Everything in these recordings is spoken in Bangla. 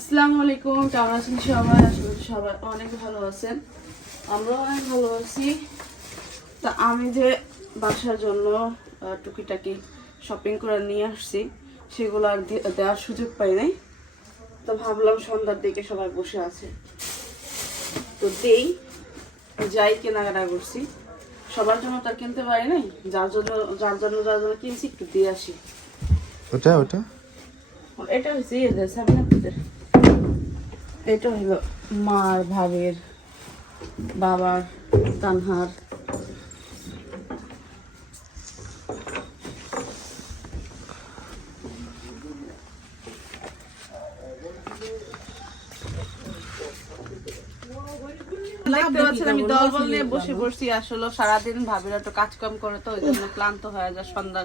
আসসালামু আলাইকুম কেমন আছেন সবাই? করি সবাই অনেক ভালো আছেন। আমরাও অনেক ভালো আছি। তা আমি যে বাসার জন্য টুকিটাকি শপিং করে নিয়ে আসছি সেগুলো আর দেওয়ার সুযোগ পাই নাই। তো ভাবলাম সন্ধ্যার দিকে সবাই বসে আছে। তো দেই যাই কেনাকাটা করছি। সবার জন্য তার কিনতে পারি নাই। যার জন্য যার জন্য যার জন্য কিনছি একটু দিয়ে আসি। ওটা ওটা? এটা হচ্ছে ইয়ে আপের এটা হলো মার ভাবের বাবার তানহার। দেখতে পাচ্ছেন আমি নিয়ে বসে পড়ছি আসলে সারাদিন ভাবিরা তো কাজকাম করে তো ওই জন্য ক্লান্ত হয়ে যায়, সন্ধ্যা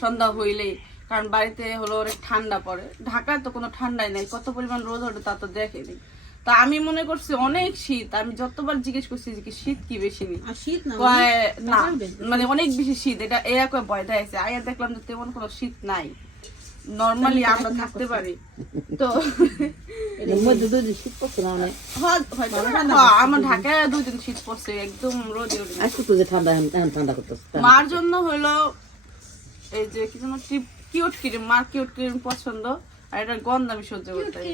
সন্ধ্যা হইলেই। কারণ বাড়িতে হলো অনেক ঠান্ডা পড়ে। ঢাকায় তো কোনো ঠান্ডাই নেই কত পরিমাণ রোদ ওঠে তা তো দেখেনি তা আমি মনে করছি অনেক শীত আমি যতবার জিজ্ঞেস করছি যে কি শীত কি বেশি নেই। শীত না মানে অনেক বেশি শীত এটা এরা কয় ভয় দেখাইছে। আয়া দেখলাম যে তেমন কোনো শীত নাই। নর্মালি আমরা থাকতে পারি। তো আমার ঢাকায় দুই দিন শীত পড়ছে একদম রোদ ঠান্ডা ঠান্ডা করতেছে। মার জন্য হলো এই যে কি যেন কিউট ক্রিম মার কিউট ক্রিম পছন্দ। আর এটা গন্ধ আমি সহ্য করতে পারি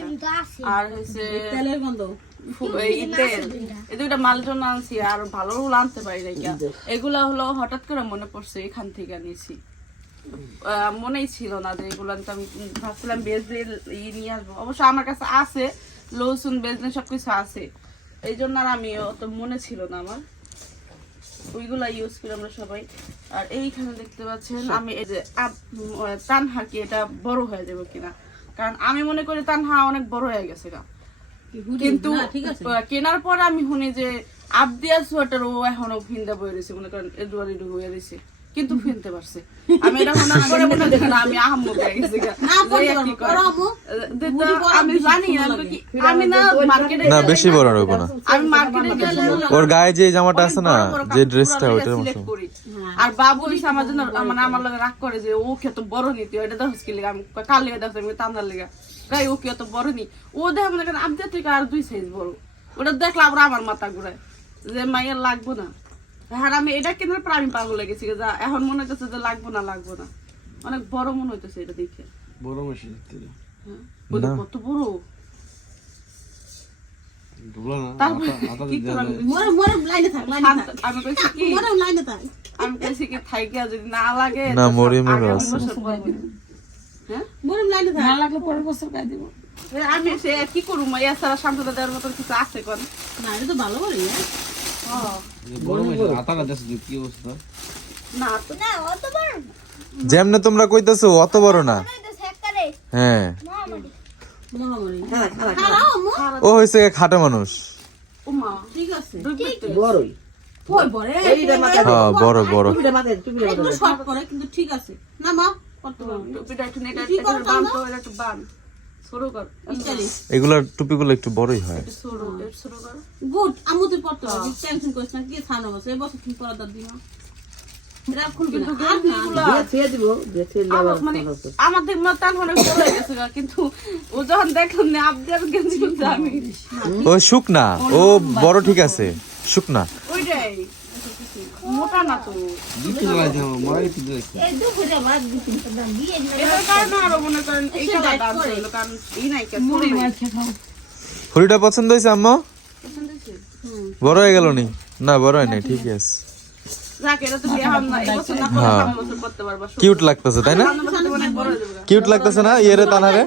আর হচ্ছে তেলের গন্ধ। এই দুইটা। মাল জন্য আনছি আর ভালো আনতে পারি নাই এগুলা হলো হঠাৎ করে মনে পড়ছে এখান থেকে নিয়েছি মনেই ছিল না যে এগুলো আমি ভাবছিলাম ই নিয়ে আসব। অবশ্য আমার কাছে আছে লসুন বেজনে সবকিছু আছে। এই জন্য আর আমি অত মনে ছিল না আমার। ওইগুলা ইউজ করি আমরা সবাই। আর এইখানে দেখতে পাচ্ছেন আমি এই যে তানহা কি এটা বড় হয়ে যাবে কিনা? কারণ আমি মনে করি তানহা অনেক বড় হয়ে গেছে গা। কিন্তু ঠিক আছে। কেনার পর আমি শুনি যে আবদিয়া সোয়েটার ও এখনও ভিন্দা বয়ে রয়েছে মনে করেন এডুয়ারি ডুবে হয়ে রয়েছে। কিন্তু ফিনতে পারছে। আমি এটা মনে হয় না আমি আহম্ম হয়ে গেছি গা। না, পরতে যে পারব, কি করে। করো আম্মু। আহ, দে তো বুড়ি পরা আমি বেশি জানি আমি না মার্কেটে না বেশি বড় হবে না আমি মার্কেটে গেলে ওর গায়ে যে জামাটা আছে না যে ড্রেসটা ওইটার মতো। আর বাবু হইছে আমার জন্য মানে আমার লগে রাগ করে যে ও কি এত বড় নিতে এটা দেখছ কি লেগে? আমি লেগে দেখছ আমি তান্দার লেগে। গাই ও কি এত বড় নি? ও দেখ মনে করেন আমি থেকে আর দুই সাইজ বড়। ওটা দেখলে আবার আমার মাথা ঘুরায়। যে মাইয়ের লাগবো না। হ্যাঁ আমি এটা কেনার পর আমি পাগল লেগেছি যা এখন মনে হইতেছে যে লাগবো না লাগবো না। অনেক বড় মনে হইতেছে এটা দেখে। বড় মেশিন হ্যাঁ। কত বড়? না। মরে মরে আমি কইছি কি? মরে লাইনে থাক। আমি কইছি কি থাইকা যদি না লাগে না, তো মরিয়মের আগামী আছে। করব। হ্যাঁ? মরে লাইনে থাক। না লাগলে পরের বছর গায়ে দিব। আমি সে কি করব ছাড়া দেওয়ার মতন কিছু আছে কোন? না এটা তো ভালো করে হ্যাঁ। যেমনে তোমরা কইতেছো অত বড় না। হ্যাঁ। আম্মু ও হয়েছে খাটো মানুষ। বড় হ্যাঁ বড় ঠিক আছে। না মা এগুলার টুপিগুলো একটু বড়ই হয়। গুড আমু তুই পড়তে পারবি টেনশন করিস না কি থানো তুমি পড়া আমাদের মাতান গেছে কিন্তু ও যখন দেখলাম না আপডেট গেঞ্জি আমি ও শুকনা ও বড় ঠিক আছে শুকনা। ওইটাই। মোটা না তো দিতে লাগাইছে আমার মারাই দিতে লাগাইছে এটার কারণে আরও মনে করেন এই কালার দাম ছিল কারণ এই নাই কে মুড়ি নাই হরিটা পছন্দ হয়েছে আম্মা? বড় হয়ে গেল নি? না বড় হয় নাই ঠিক আছে। যাক এটা তো বিয়ে হবে না এই বছর না বছর করতে পারবা কিউট লাগতেছে তাই না? কিউট লাগতেছে না? ইয়েরে তানারে?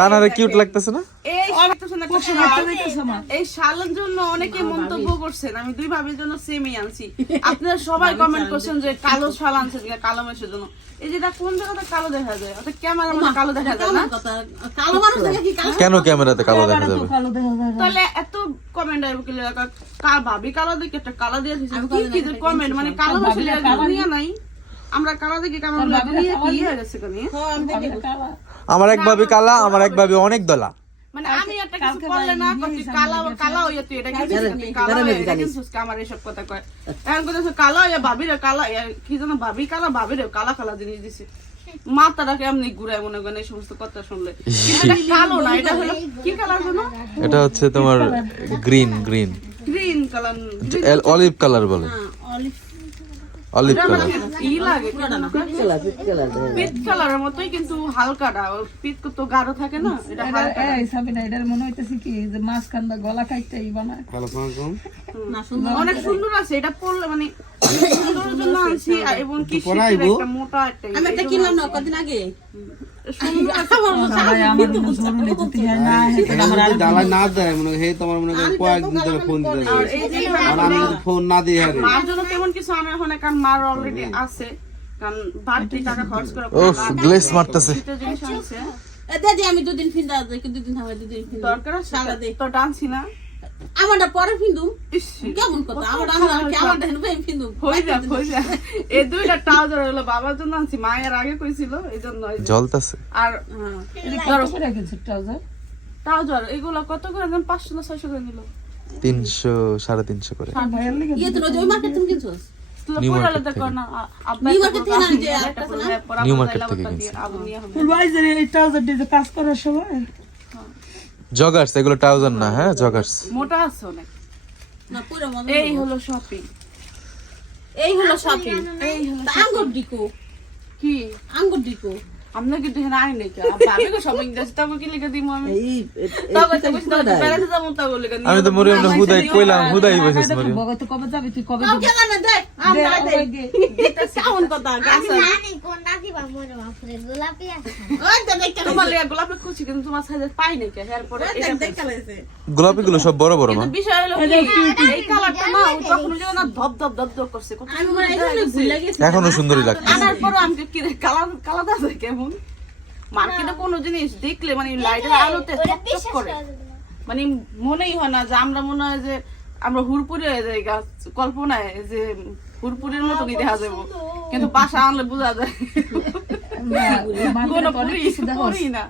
তানারে কিউট লাগতেছে না? এই শালের জন্য অনেকে মন্তব্য করছেন। আমি দুই ভাবির জন্য সেমই আনছি। আপনারা সবাই কমেন্ট করছেন যে কালো শাল আনছেন কিনা কালো মেশের জন্য। এই যেটা কোন জায়গাতে কালো দেখা যায়? অর্থাৎ ক্যামেরা মানে কালো দেখা যায় না? কালো মানুষ দেখে কি কালো? কেন ক্যামেরাতে কালো দেখা যাবে? তাহলে এত কমেন্ট আইব কি লাগা কা ভাবি কালো দেখে একটা কালো দিয়ে দিয়েছে কি কি কমেন্ট মানে কালো মেশে দুনিয়া নাই। আমরা কালো দেখে হয়ে গেছে কানি আমার এক ভাবি কালা আমার এক ভাবি অনেক দলা। মানে আমি একটা কিছু করলে না কতি কালা কালা হইয়া তুই এটা কালা এটা আমার এসব কথা কয়? এখন কথা কালা হইয়া ভাবি রে কালা কি যেন ভাবি কালা ভাবি রে কালা কালা জিনিস দিছে। মাথাটাকে এমনি ঘুরায় মনে করেন এই সমস্ত কথা শুনলে। এটা কালো না এটা হলো কি কালার জানো? এটা হচ্ছে তোমার green green green colour olive colour বলে। Olive olive colour. ই লাগে পিট কালারের মতোই কিন্তু হালকাটা। পিট তো গাঢ় থাকে না এটা হালকা এই সাবিনা এটার মনে হইতেছে কি যে মাছ কান্দা গলা খাইতে বানায়। ভালো আলাইকুম না সুন্দর অনেক সুন্দর আছে এটা পরলে মানে সুন্দর জন্য আনছি এবং কি একটা মোটা একটা আমি একটা কিনলাম না কদিন আগে? না হয় এটা যদি জ্বালাই না দেয় মনে হে তোমার মনে করেন কয়েকদিন ধরে ফোন দিতে আর আমি ফোন না দিয়ে হারে মার জন্য তেমন কিছু আমি এখন কারণ মার অলরেডি আছে কারণ বাড়তি টাকা খরচ করে উফ গ্লেস মারতেছে। দিদি আমি দুদিন ফিন্দা দুদিন থাকবে দুদিন দরকার আছে তো টানছি না আমারটা পরে ফিন্দুম। কেমন কথা? আমার আমার আমার দেখেন ভাই ফিন্দুম। হয়ে যা হয়ে যা এই দুইটা ট্রাউজার হলো বাবার জন্য আনছি মায়ের আগে কইছিল এই জন্য এই যে। জ্বলতেছে। আর হ্যাঁ। করে রেখেছে ট্রাউজার? ট্রাউজার এগুলো কত করে দেন পাঁচশো না ছয়শো করে নিল। তিনশো সাড়ে তিনশো করে। ভাইয়ের লিগে ইয়ে তো ওই মার্কেট তুমি কিনছোস? market দেখো থেকে। থেকে থেকে কিনছি। ফুলবাইজের এই ট্রাউজার দিয়ে কাজ করার সময় জগার্স এগুলো ট্রাউজার না হ্যাঁ? জগার্স মোটা আছে অনেক। না পুরো এই হলো শপিং এই হলো শপিং এই হলো আঙ্গুর ডিকো। কি? আঙ্গুর ডিকো। আমরা কিন্তু এখানে আই নাই ভাবি গো শপিং যাচ্ছি তবে কি লিখে দিমু আমি? তবে তো বুঝতে পারছি বেড়াতে যাব তবে লিখে আমি তো মরি অন্য হুদাই কইলাম হুদাই বসেছ মরি বগে কবে যাবি তুই কবে কাউ খেলা না দেখ আমরা দেখ কেমন কথা গাছ জানি কোনটা দিবা মরে বাপরে গোলাপি আছে। ওই তো দেখ তোমার লিখে গোলাপ খুশি কিন্তু তোমার সাইজে পাই নাই কে গোলাপি গুলো সব বড় বড় মা। বিষয় হলো এই কালারটা না ও যখন লিখে না ধপ ধপ ধপ ধপ করছে কত আমি এখানে ভুলে গেছি। এখনও সুন্দরই লাগছে। আনার পরে আমি কি রে কালার কালার আছে কেমন মার্কেটে কোনো জিনিস দেখলে মানে লাইটের আলোতে চকচক করে। মানে মনেই হয় না যে আমরা মনে হয় যে আমরা হুরপুরে হয়ে যাই গাছ কল্পনায় যে হুরপুরের মতনই দেখা যাব। কিন্তু বাসা আনলে বোঝা যায়। কোনো পুরি না।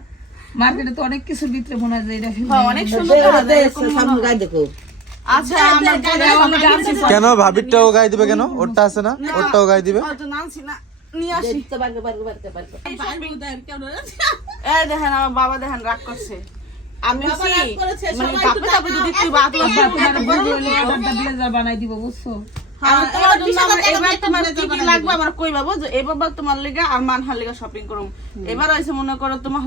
মার্কেটে তো অনেক কিছুর ভিতরে মনে হয় এটা হ্যাঁ, অনেক সুন্দর দেখা কেন ভাবিরটাও গায়ে দিবে কেন? ওরটা আছে না? ওরটাও গায়ে দিবে? না। নিয়ে আসি। দেখেন আমার বাবা দেখেন রাগ করছে। আমি মানে বানাই দিব বুঝছ? এবার দিয়ে তোমার একটা কি কি বানাই লাগবে আমার কই বাবু? যে এই বাবা তোমার লেগে আর মানহার লেগে শপিং করুম। এবার মনে করো তোমার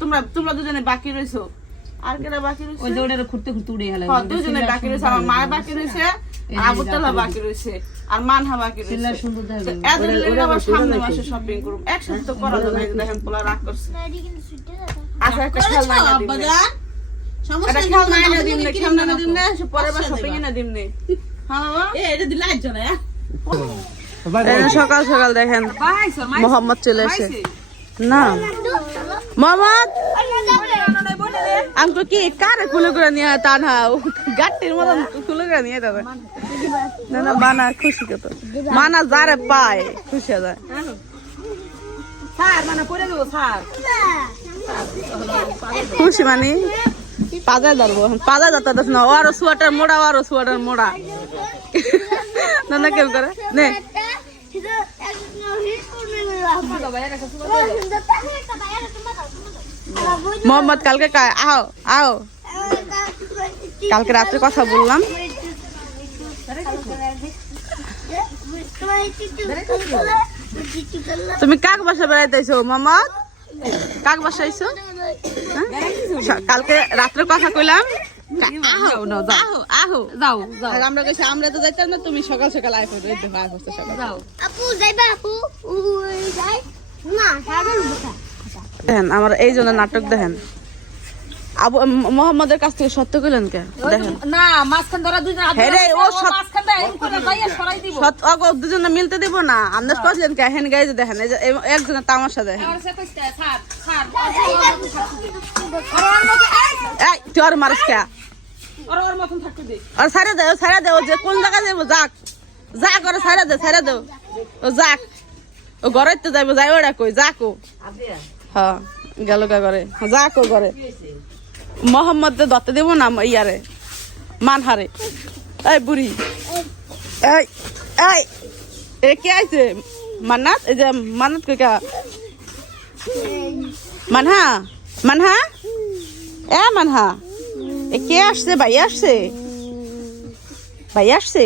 তোমরা তোমরা দুজনে বাকি রইছো। আর কেটা বাকি গেল। হ্যাঁ দুজনে বাকি রইছে আমার মায়ের বাকি রইছে। আর আবুতলা বাকি রইছে আর মানহা বাকি লেগে আবার মাসে শপিং করুম একসাথে তো করা যাবে না দেখেন পোলা রাগ করছে। আচ্ছা একটা খেলনা এনে দিন সমস্যা খেলনা এনে দিন নে, খেলনা এনে দিন নে, সে পরে শপিং দেবা। দিন নে। হ্যাঁ বাবা। এ, এটা দিলে আজ জলে, হ্যাঁ? সকাল সকাল দেখেন মোহাম্মদ চলে এসে। না। মোহাম্মদ! আমি কি কারে খুলে করে নিয়ে তা না গাটির মতন খুলে নিয়ে যাবে না না মানা খুশি কত মানা যারে পায় খুশি হয়ে যায়। খুশি মানে? পাজায় ধরবো পাজায় ধরতে দেখ না সোয়াটার মোড়া ও আরও সোয়াটার মোড়া। না না কেউ করে? নে। মোহাম্মদ কালকে আও আও। কালকে রাত্রে কথা বললাম তোমার এই টিটু করলে, ওই টিটু করলে, তুমি কাক বাসা বেড়াইতেছো মোহাম্মদ? কাক বাসা আইছো? হ্যাঁ? কালকে রাত্রে কথা কইলাম। আহো আহো আহো যাও যাও। আমরা কইছি আমরা তো যাইতাম না তুমি সকাল সকাল আই পড়ো এই দেখো আই পড়ছো সকাল যাও। আপু যাইবা আপু? ওই যাই। না দেখেন আমার এই জন্য নাটক দেখেন। আবু মোহাম্মদের কাছ থেকে সত্য কইলেন কে দেখেন না ধরা দুজন হ্যাঁ ও করে সরাই দিব সত অগ মিলতে দিব না আন্দাজ করছেন কে হেন গাইজ দেখেন এই যে একজনের তামাশা দেখেন এই তুই আর মারিস কে ওর ওর মতন থাকতে দে আর দে ও যে কোন জায়গা যাইব যাক যাক ওরা সাইরা দে সাইরা দে ও যাক ও ঘরে তো যাইব যাই ওরা কই যাক ও হ্যাঁ গেল গা ঘরে যাক ও ঘরে মোহাম্মদ দত্ত দেব না ইয়ারে? মানহারে। এই বুড়ি। এই এই, এ কে আইছে? মান্নাত? এই যে মান্নাত কা? মানহা? মানহা? এ মানহা, এ কে আসছে? ভাই আসছে? ভাই আসছে?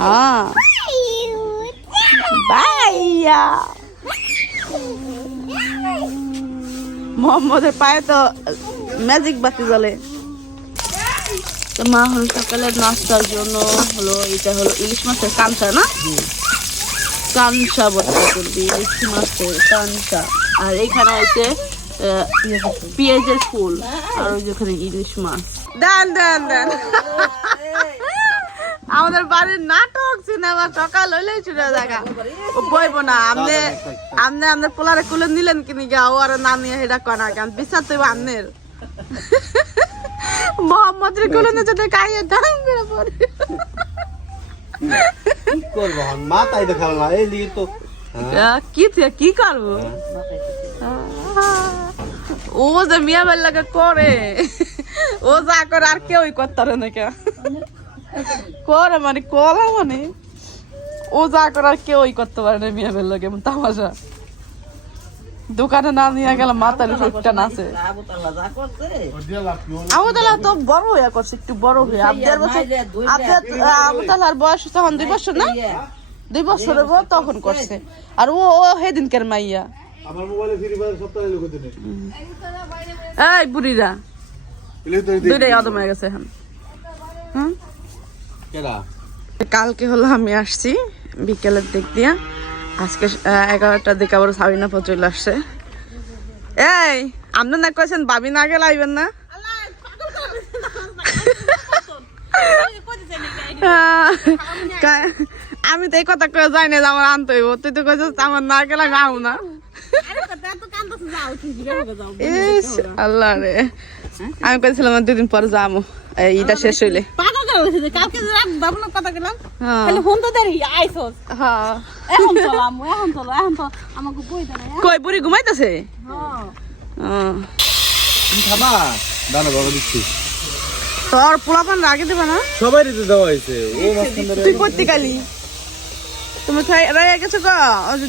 হ্যাঁ। ভাইয়া। মোহাম্মদের পায়ে তো ম্যাজিক বাতি জ্বলে। তো মা হলো সকালের নাস্তার জন্য হলো এটা হলো ইলিশ মাছের কাঁচা না? কাঁচা ভর্তা করবি ইলিশ মাছের কাঁচা। আর এইখানে হচ্ছে পেঁয়াজের ফুল, আর ওই যেখানে ইলিশ মাছ। দেন দেন দেন। আমাদের বাড়ির নাটক, সিনেমা, সকাল হইলে চুরে জায়গা বইব না আপনি আপনি আপনার পোলারে কুলে নিলেন কিনি গা ও আর না নিয়ে সেটা কনা কেন বিচার তো আপনার মোহাম্মদের কুলে নিয়ে যদি কাইয়ে দাম করে পড়ে। কি করব হন মাথায় দেখাল না এই লিগে তো। হ্যাঁ, কি থে- কি করব? ও যে মিয়া বেল্লাকে করে। ও যা করে আর কেউই করতে পারে না কে। করে মানে করা মানে। ও যা করে আর কেউই করতে পারে না মিয়া বেল্লাকে এমন তামাশা। দোকানে না নিয়ে গেলে মাথার সুটটা নাচে আবুতালা তো বড় হয়ে করছে একটু বড় হয়ে আপনার বছর আবুতালার বয়স তখন দুই বছর না? দুই বছর তখন করছে। আর ও ও হেদিনকার মাইয়া। আমার মোবাইলে ফ্রি ফায়ার সপ্তাহে লোক দিনে এই বুড়িরা। দুইটাই আদম হয়ে গেছে এখন। হুম? কালকে হলো আমি আসছি বিকেলের দিক দিয়া। আজকে এগারোটার দিকে আবার সাবিনা পর আসছে। এই আপনি না কয়েছেন বাবি না গেলে আইবেন না? আমি তো এই কথা কয়ে যাই না আমার আনতে হইব। তুই তো কয়েছিস আমার না গেলে গাও না। ইস, আল্লাহ রে। আমি কইছিলাম আর দুদিন পর যাব এই ঈদটা শেষ হইলে। পাগল করে বসেছে কালকে রাত বাবুর কথা গেলাম হ্যাঁ তাহলে তো দেরি আইসস হ্যাঁ এখন চলো আম্মু এখন চলো এখন তো আমাকে বই দেয় না? কই বুড়ি ঘুমাইতেছে হ্যাঁ খাবা দানা বাবা দিচ্ছি তোর পোলাপান রাগে দেবে না সবাই রিতে দেওয়া হয়েছে ও মাঝখান ধরে তুই তুমি রাগে গেছো গো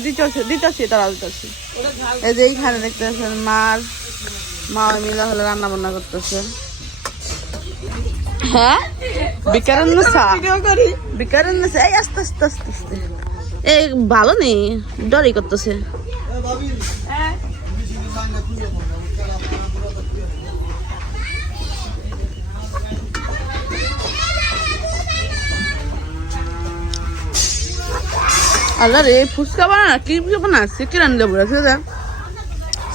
দিতেছে দিতেছি তারা দিতেছি। এই যে এইখানে দেখতেছেন মার মা মিলা হলে রান্না বান্না করতেছে। হ্যাঁ? বিকারের নসা বিকারের নসা এই আস্তে আস্তে আস্তে আস্তে। এই ভালো নেই। ডরই করতেছে। আল্লাহ রে ফুচকা বানা কি বানা? সিকিরান দেবো রে সেটা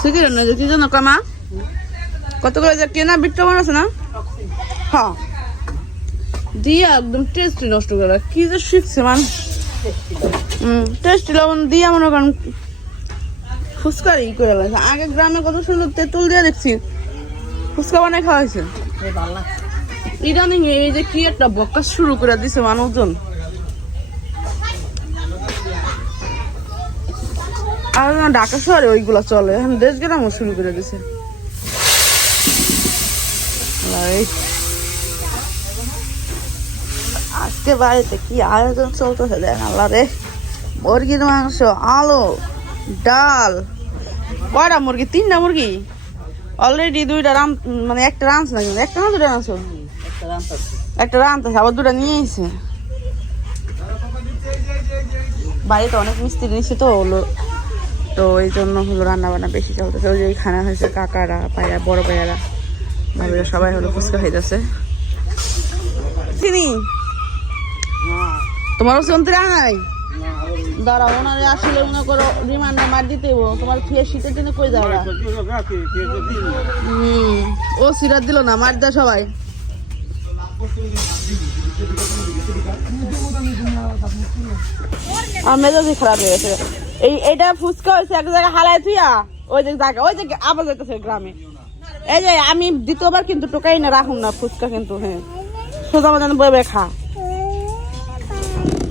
সিকিরান না কি জানো কামা কত করে যে কেনা বিটটা বানাছে না? হ্যাঁ দিয়া একদম টেস্টি নষ্ট করে কি যে শিখছে মান। হুম টেস্টি লবণ দিয়া মনে করেন ফুচকার ই করে লাগছে আগে গ্রামে কত সুন্দর তেঁতুল দিয়ে দেখছি ফুচকা বানায় খাওয়া হয়েছে। ইদানিং এই যে কি একটা বক্কা শুরু করে দিছে মানুষজন। আর না ঢাকা শহরে ওইগুলো চলে। এখন দেশ গ্রামও শুরু করে দিছে। আল্লাহ রে। আজকে বাড়িতে কি আয়োজন চলতেছে দেখ আল্লাহ রে। মুরগির মাংস, আলু, ডাল। কয়টা মুরগি? তিনটা মুরগি? অলরেডি দুইটা রাম মানে একটা রাঁধছে না কিন্তু একটা না দুটা রাঁধছো একটা রাঁধতেছে আবার দুটা নিয়ে এসে বাড়িতে অনেক মিস্ত্রি নিচ্ছে তো হলো তো এই জন্য হলো রান্না বান্না বেশি চলতেছে। ওই যে খানা হয়েছে কাকারা, পায়রা বড় পায়রা। সবাই হলো ফুচকা খাইতেছে। চিনি? তোমারও দাঁড়াও ওনারে আসলে মনে করো রিমান্ডে মার দিতে। তোমার শীতের দিনে কই হুম ও সিরাত দিল না মার দেয় সবাই। আর মেজাজই খারাপ হয়ে গেছে। এই এইটা ফুচকা হয়েছে এক জায়গায় হালায় থুইয়া ওই যে জায়গা ওই যে আবার যাইতেছে গ্রামে। এই যে আমি দ্বিতীয়বার কিন্তু টোকাই না রাখুন না ফুচকা কিন্তু হ্যাঁ। সোজা মতো বয়ে খা।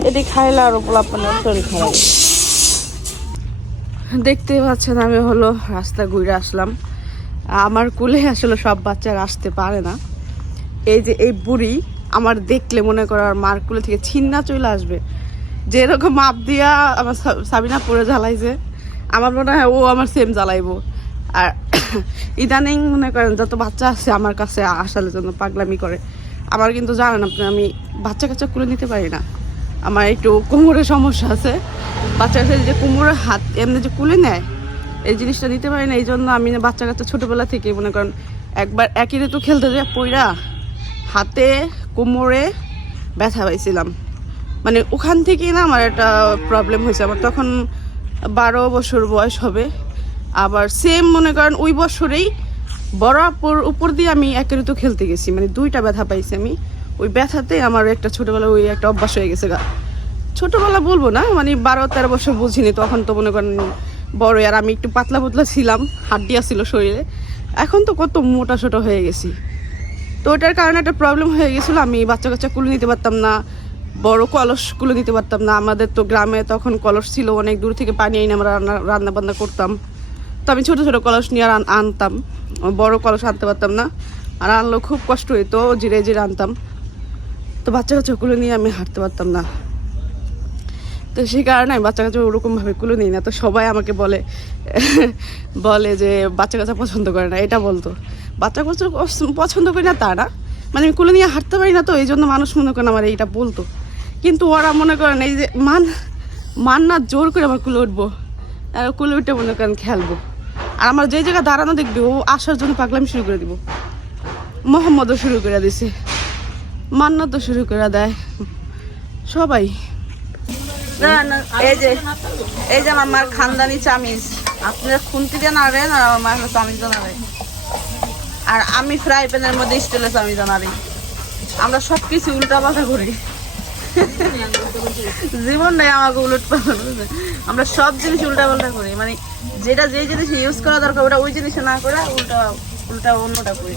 এটি খাইলে আরও পোলাপানের শরীর খারাপ দেখতেই পাচ্ছেন, আমি হলো রাস্তা ঘুরে আসলাম। আমার কুলে আসলে সব বাচ্চারা আসতে পারে না। এই যে এই বুড়ি আমার দেখলে মনে করো আর মার কুলে থেকে ছিন্না চলে আসবে। যেরকম মাপ দিয়া আমার সাবিনা পরে জ্বালাইছে, আমার মনে হয় ও আমার সেম জ্বালাইবো। আর ইদানিং মনে করেন যত বাচ্চা আছে আমার কাছে আসার জন্য পাগলামি করে। আমার কিন্তু জানেন আপনি, আমি বাচ্চা কাচ্চা কুলে নিতে পারি না। আমার একটু কোমরের সমস্যা আছে। বাচ্চা কাছে যে কোমরের হাত এমনি যে কুলে নেয়, এই জিনিসটা নিতে পারি না, এই জন্য আমি না বাচ্চা কাচ্চা ছোটোবেলা থেকে মনে করেন একবার একই ঋতু খেলতে যায় পইরা হাতে কোমরে ব্যথা পাইছিলাম। মানে ওখান থেকেই না আমার একটা প্রবলেম হয়েছে। আমার তখন বারো বছর বয়স হবে। আবার সেম মনে করেন ওই বছরেই বরাবর উপর দিয়ে আমি এক ঋতু খেলতে গেছি। মানে দুইটা ব্যথা পাইছি আমি। ওই ব্যথাতে আমার একটা ছোটোবেলা ওই একটা অভ্যাস হয়ে গেছে গা। ছোটোবেলা বলব না মানে বারো, তেরো বছর বুঝিনি, তখন তো মনে করেন বড় আর আমি একটু পাতলা পুতলা ছিলাম হাড্ডিয়া ছিল শরীরে। এখন তো কত মোটা সোটা হয়ে গেছি। তো ওটার কারণে একটা প্রবলেম হয়ে গেছিল, আমি বাচ্চা কাচ্চা কুলে নিতে পারতাম না, বড় কলস কুলে নিতে পারতাম না। আমাদের তো গ্রামে তখন কলস ছিল, অনেক দূর থেকে পানি এনে আমরা রান্না রান্না বান্না করতাম। তো আমি ছোটো ছোটো কলস নিয়ে আন- আনতাম, বড় কলস আনতে পারতাম না, আর আনলেও খুব কষ্ট হইতো, জিরে জিরে আনতাম। তো বাচ্চা কাচ্চা কুলে নিয়ে আমি হাঁটতে পারতাম না। তো সেই কারণে আমি বাচ্চা কাচ্চা ওরকমভাবে কুলো নিই না। তো সবাই আমাকে বলে বলে যে বাচ্চা কাচ্চা পছন্দ করে না, এটা বলতো। বাচ্চা কাচ্চা পছ- পছন্দ করি না তা না। মানে আমি কুলো নিয়ে হাঁটতে পারি না তো এই জন্য মানুষ মনে করেন আমার এইটা বলতো। কিন্তু ওরা মনে করেন, এই যে মান মান না জোর করে আমার কুলে উঠবো। আর কুলে উঠে মনে করেন খেলব। আর আমার যে জায়গায় দাঁড়ানো দেখবে, ও আসার জন্য পাগলামি শুরু করে দিব। মোহাম্মদও শুরু করে দিছে। মান্না তো শুরু করে দেয়। সবাই। এই যে এই যে আমার খানদানি চামিজ আপনার খুন্তি দিয়ে নাড়েন আর আমার মায়ের চামিজ দিয়ে নাড়ে আর আমি ফ্রাই প্যানের মধ্যে স্টিলের চামিজ নাড়ি। আমরা সব কিছু উল্টা পাল্টা করি। জীবন নাই আমাকে উলট আমরা সব জিনিস উল্টা পাল্টা করি। মানে যেটা যে জিনিস ইউজ করা দরকার, ওটা ওই জিনিস না করে উল্টা উল্টা অন্যটা করি।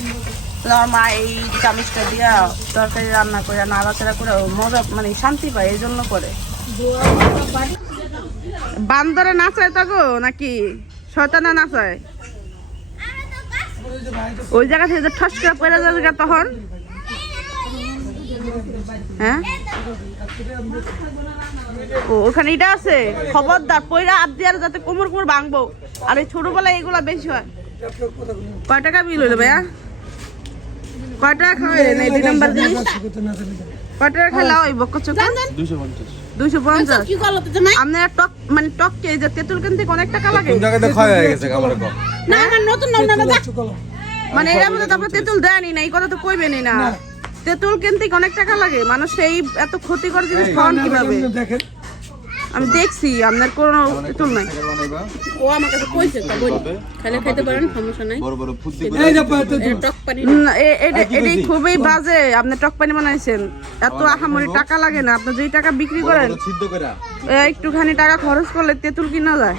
আমার মা এই চামিচটা দিয়া তরকারি রান্না করে নাড়াচাড়া করে মজা মানে শান্তি পায় এই জন্য করে। বান্দরে নাচায় তো গো, নাকি? শয়তানা নাচায়। ওই জায়গা থেকে ঠস পড়ে যাবে তখন। হ্যাঁ? ও, ওখানে এটা আছে। খবরদার পয়রা হাত দিয়ে আর যাতে কোমর কোমর ভাঙবো। আর এই ছোটবেলায় এগুলা বেশি হয়। কয় টাকা বিল হইল ভাইয়া? কয় টাকা খাওয়াইলেন দুই নম্বর জিনিস কয় টাকা খেলা ওই বক্ক চোখ? দুইশো পঞ্চাশ। কি করল তো আপনার টক মানে টক কে যে তেঁতুল কিনতে অনেক টাকা লাগে? হয়ে না আমার নতুন নাম না মানে এর মধ্যে তারপরে তেঁতুল দেয়নি না এই কথা তো কইবেনই না তেঁতুল কিনতে অনেক টাকা লাগে। মানুষ এই এত ক্ষতিকর জিনিস খাওয়ান কীভাবে? দেখেন আমি দেখছি আপনার কোনো তেঁতুল নাই। ও আমার কাছে কইছে তা বলি। খালে খাইতে পারেন সমস্যা নাই। বড় বড় টক পানি না, এ- এটা- খুবই বাজে আপনি টক পানি বানাইছেন। এত আহামরি টাকা লাগে না আপনি যেই টাকা বিক্রি করেন সিদ্ধ করে এ, একটুখানি টাকা খরচ করলে তেঁতুল কিনা যায়।